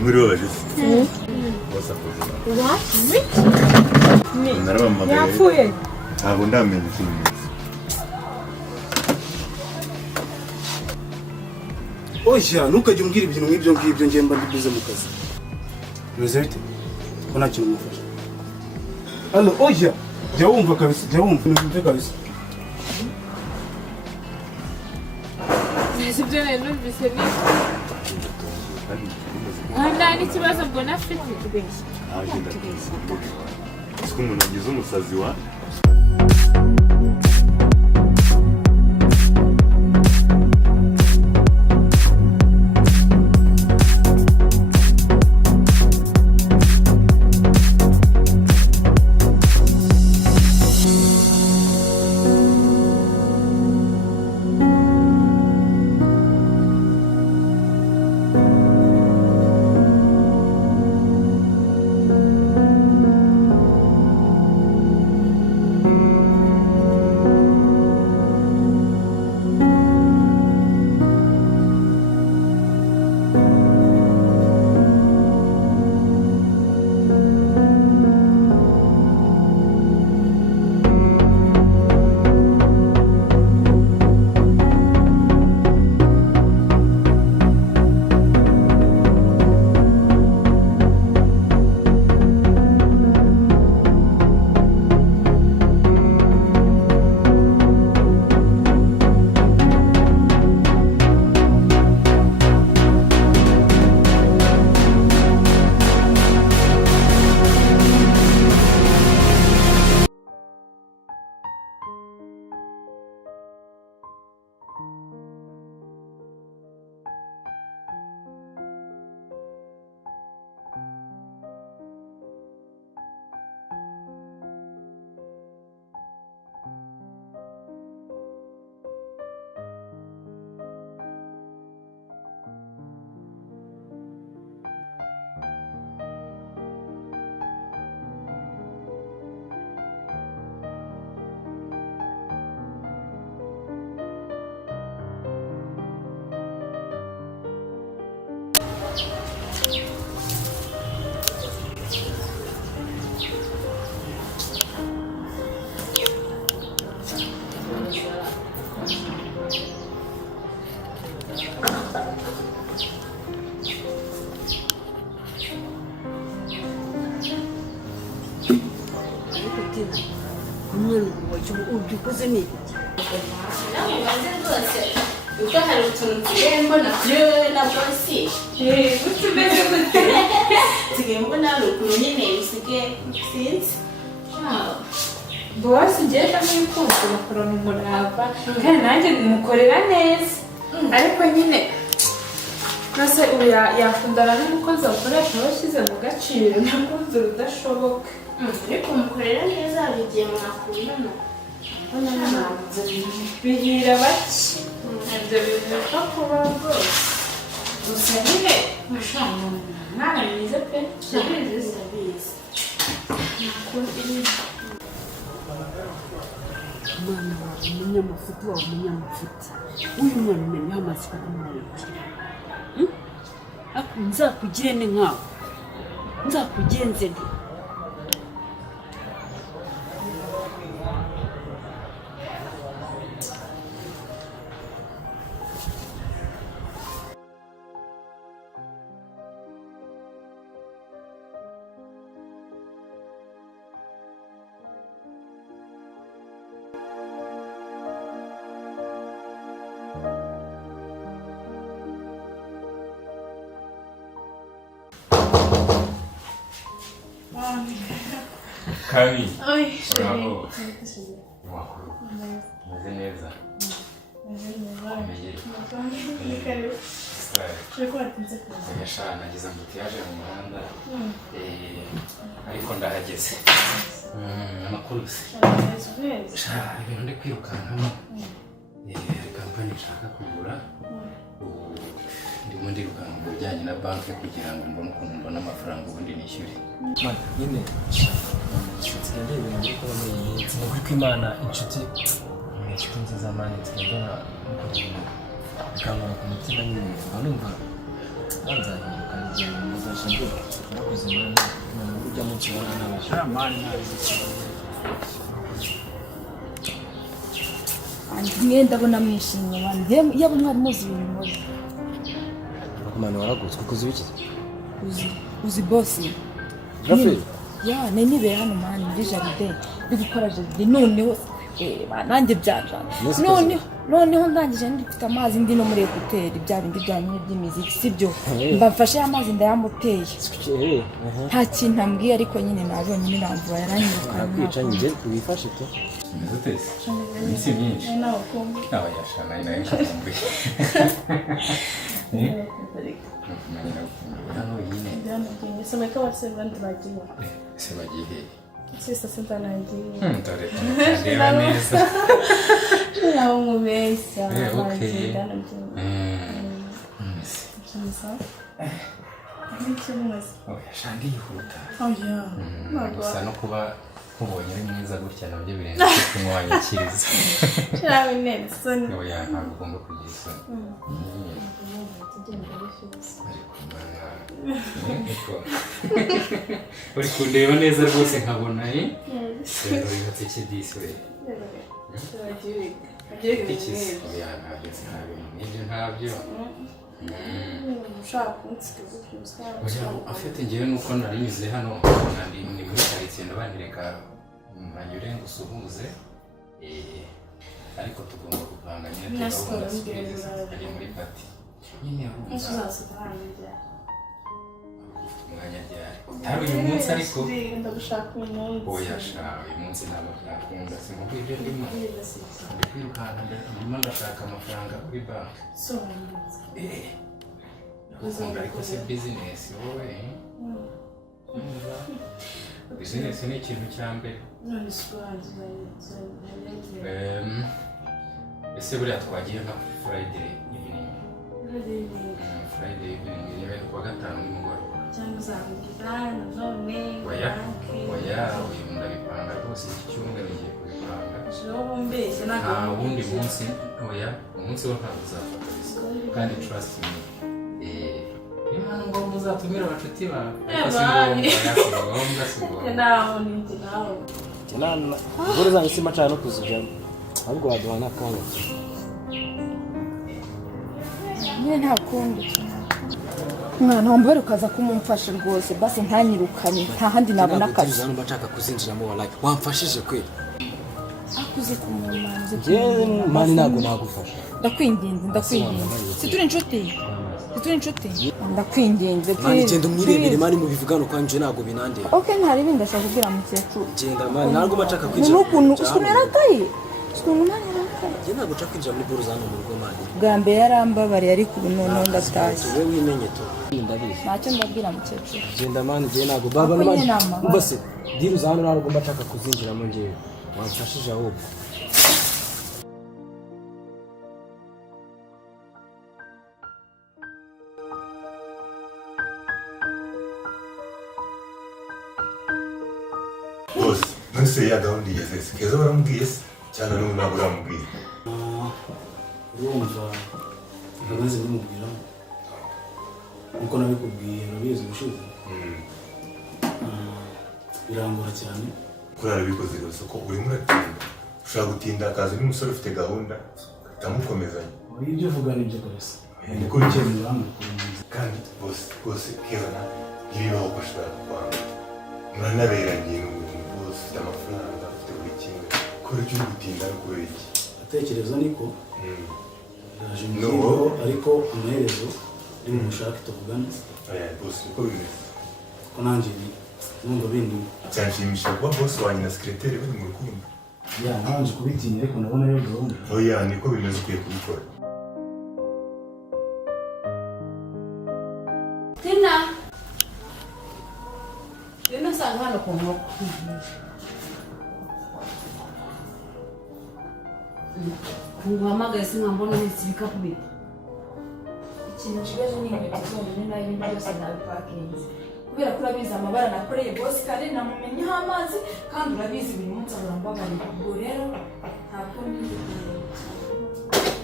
muri babaje bose akoze what narabamagaye yapfuye ntabwo ndamenya ikintu oya ntukajye umbwira ibintu nk'ibyo ngibyo ngiye mba ndibuze mu kazi bimeze bite ko nta kintu mufasha hano oya jya wumva kabisa jya wumva kabisa ibyo rero numvise ni nta n'ikibazo mbona afite kubeshya ko umuntu agize umusazi wa ubyukoze ni nawe maze rwose uko hari utuntu turembo na byo na bosi utumeze gute tugembo na rukuru nyine usige sinzi bosi ngenda n'impunzi bakora mu murava kandi nanjye mukorera neza ariko nyine nase ubu yakundana n'umukozi wakoresha bashyize mu gaciro nakunze udashoboka ariko mukorera neza bigiye mwakundana bihira bake ibyo bintu bipfa kubaho rwose gusa nyine mushaka umwana mwiza pe ndabizi umwana wawe umunyamafuti wawe umunyamafuti uyu mwana umenyeho amatsiko n'umureke ariko nzakugire ne nkawe nzakugenze nte Kami. Ay, chérie. Wow. Meze neza. Nagize ambutiyaje mu muhanda ariko ndahageze amakuru se ibintu ndi kwirukankamo kampani nshaka kugura ndimo ndirukanka mu bijyanye na banki kugira ngo mbone ukuntu mbona amafaranga ubundi nishyure nyine nsigaye ndeba ibintu biri kuba muri iyi minsi ni ukuri kw'Imana inshuti nziza mani nsigaye mbona bikanguka ku mutima nyine mba numva banzahinduka Muzashinge nakoze imana ujya mu kibara n'abashara mani Andi ndabona mwishimye bandi yaba umwari muzi ibintu muri kumana waragutswe kuzi biki uzi boss Rafael ya nene be hano mani muri jardin bigukora jardin noneho nanjye byajana noneho ndangije ndifite amazi ndi no muri hoteli bya bindi byanye by'imiziki sibyo mbafashe amazi ndayamuteye nta kintu ambwiye ariko nyine nabonye nyine namvuye yaranyirukanye nakwica njye wifashe te Mezotesi. Misi myinshi. nawe kumbi Nawe yashana ina kumbi. Hano yine. byanagiye se meka wase bandi bagiye Se bagiye. sisa senta nagiye Tare. Ndeba neza. nawe umubeshya Okay. Misi. Kimisa Nikimwe Oh, yashandi yihuta. yeah Gusa no kuba ubonye ari mwiza gutya nabyo birenze kumwanyikiriza. cyane neza ni Yo ya ntabwo ugomba kugira isoni. Uri kundeba neza rwose nkabona rero yubatse ikidisi we ikisi oya ntabyo ushaka kunsiga oya afite ngewe nuko narinyuze hano ndi muri karitsiye ndabanireka manyure ngo usuhuze ariko tugomba gupanga nyine tugahunda ari muri pati nyine umwanya ryari hari uyu munsi ariko ndagushaka uyu munsi oya sha uyu munsi ntabwo nakunda simuko ibyo ndimo ndi kwirukanka ndimo ndashaka amafaranga kuri banki ukunda ariko si bizinesi wowe bizinesi ni ikintu cya mbere ese buriya twagiye nka Friday evening kuwa gatanu nimugoroba cyangwa uzabwira none oya uyu ndabipanga rwose iki cyumweru ngiye kubipanga mbese nta wundi munsi oya umunsi wo ntabwo uzafata bisa kandi trust me impano ngo muzatumira abacuti bawe si ngombwa Ngoro zanyu sima cyane kuzijamo ahubwo waduha n'akanya nyine nta kundi mwana wambere ukaza kumumfasha rwose basi ntanyirukanye nta handi nabona akazi hano mbashaka kuzinjiramo wallahi wamfashije kwe akuze kumumanze mani ntabwo nagufasha ndakwinginze situri inshuti ndakwinginze mani genda umwirebere mani mu bivugano kwanje ntabwo binandera okay ntari ibindi ndashaka kubwira mukecuru genda mani ntabwo mbashaka kwinjira n'ukuntu usunirakaye njye ntabwo nshaka kwinjira muri buru zano mu rugo mani bwa mbere yarambabariye ariko ubu noneho ndatashye wowe wimenye to ndabizi ntacyo mbabwira mukecuru genda mani njye ntabwo baba mani mbase diru zano ntabwo mbashaka kuzinjiramo njyewe wamfashije ahubwo bose none se ya gahunda igeze se keza baramubwiye se cyane n'ubu ntabwo uramubwiye urumva namaze kumubwira nkuko nabikubwiye urabizi ubushize birangora cyane kurara bikoze rwose ko urimo uratinda ushobora gutinda akazi n'umusore ufite gahunda utamukomezanya ibyo uvuga nibyo kabisa niko ukeneye hano kandi bose rwose keza ntibibaho ko ashobora kukwanga muranaberanye n'umuntu rwose ufite amafaranga ufite buri kimwe kubera icyo uri gutinda no kubera iki atekereza niko yaje mu ariko amaherezo ndi mu mushaka tuvugana bose niko bimeze ko nanjye numva bindi cyanshimisha kuba boss wanjye na secrétaire bari mu rukundo ya nanje kubitinya ariko ndabona yo gahunda oya niko bimeze ukwiye kubikora Tina sanga hano ku nkoko kunguhamagaye sinkambona neza ibikapu bite ikintu kibazo ni inkweto zonyine nayo ibindi byose nabipakinze kubera ko urabizi amabara nakoreye bosi kandi namumenyeho amazi kandi urabizi buri munsi ahora mbabarira ubwo rero nta kundi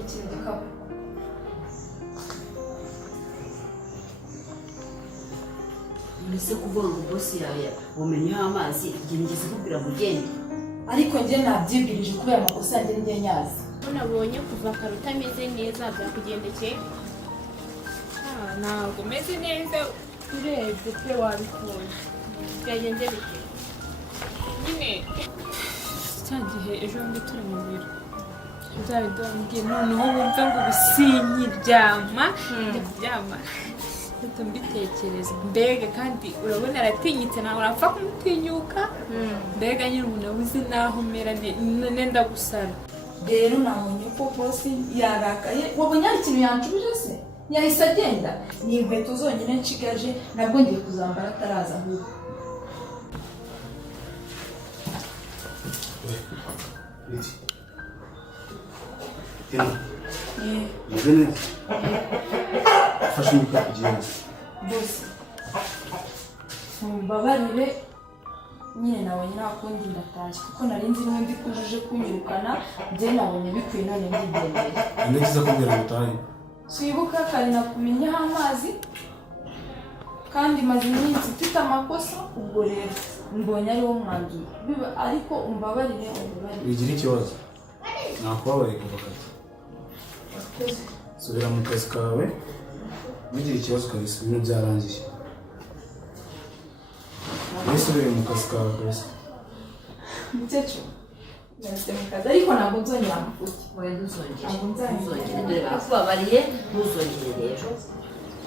ikintu gikapu ese kuvuga ngo bosi yawe umenyeho amazi igihe ngeze kubwira ngo ugende. ariko njye nabyibwirije kubera amakosa yanjye njye nyazi. ko nabonye kuva kare utameze neza byakugendekeye. ntabwo umeze neza urebye pe wabikunda. byagenze bite? nyine cya gihe ejo bundi turi mu biro byari byambwiye noneho wumve ngo ubusinyiryama ndaryama mpita mbitekereza mbega kandi urabona aratinyitse ntabwo urapfa kumutinyuka mbega nyine umuntu abuze naho umera nenda gusara. rero nabonye ko bosi yarakaye. wabonye hari ikintu yanshubije se yahise agenda. ni inkweto zonyine nshigaje nabwo ngiye kuzambara ataraza ahubwo. meze neza ufashe imikapu ugenda bose mumbabarire nyine nabonye nta kundi ndatashye kuko nari nzi n'undi kujuje kunyirukana njye nabonye bikwiye none ndigendeye. ni byiza kubwira ngo utahe. swibuka kare nakumenyeho amazi kandi maze iminsi mfite amakosa ubwo rero mbonye ariwo mwanzuro ariko umbabarire bigira ikibazo nakubabariye kuva kare. subira mu kazi kawe bigira ikibazo kabisa ibintu byarangiye. nisubire mu kazi kawe kabisa. mukecuru nahise mu kazi ariko ntabwo nzongera amafuti. wowe ntuzongere. ntabwo ntuzongere dore bakubabariye ntuzongere rero.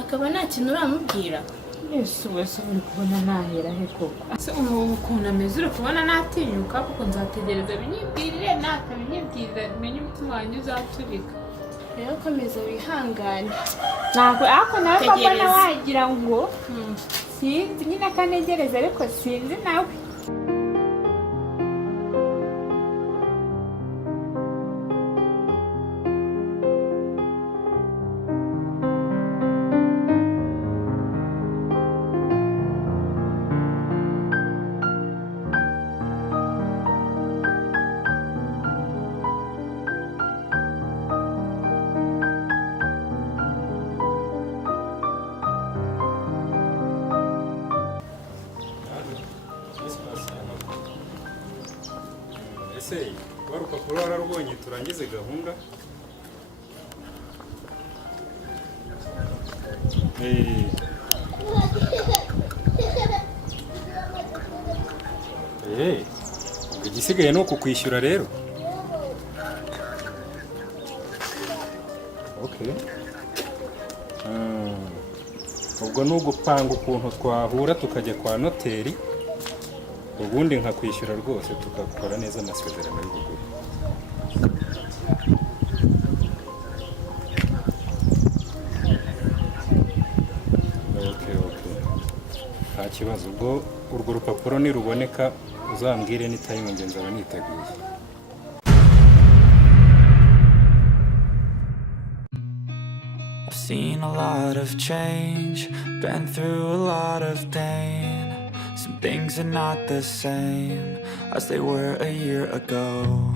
akaba nta kintu uramubwira. yesu wese uri kubona nahera he koko se ubu ukuntu ameze uri kubona natinyuka kuko nzategereza binyibwirire natabinyibwirira menye umutima wanjye uzaturika. rero komeza wihangane. ntabwo ariko nawe papa Tegereza. nawe wagira ngo sinzi nyine akanegereza ariko sinzi nawe. ese wa rupapuro wararubonye turangize gahunda. igisigaye ni ukukwishyura rero. okay. ubwo ni ugupanga ukuntu twahura tukajya kwa noteri ubundi nkakwishyura rwose tukakora neza amasezerano y'ubugure. okay. nta kibazo ubwo urwo rupapuro niruboneka uzambwire n'itayimu nge nzaba niteguye. I've seen a lot of change, been through a lot of pain. Some things are not the same as they were a year ago,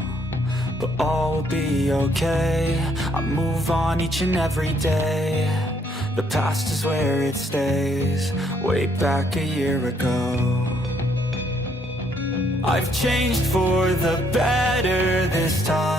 but all will be okay. I move on each and every day. The past is where it stays, way back a year ago. I've changed for the better this time.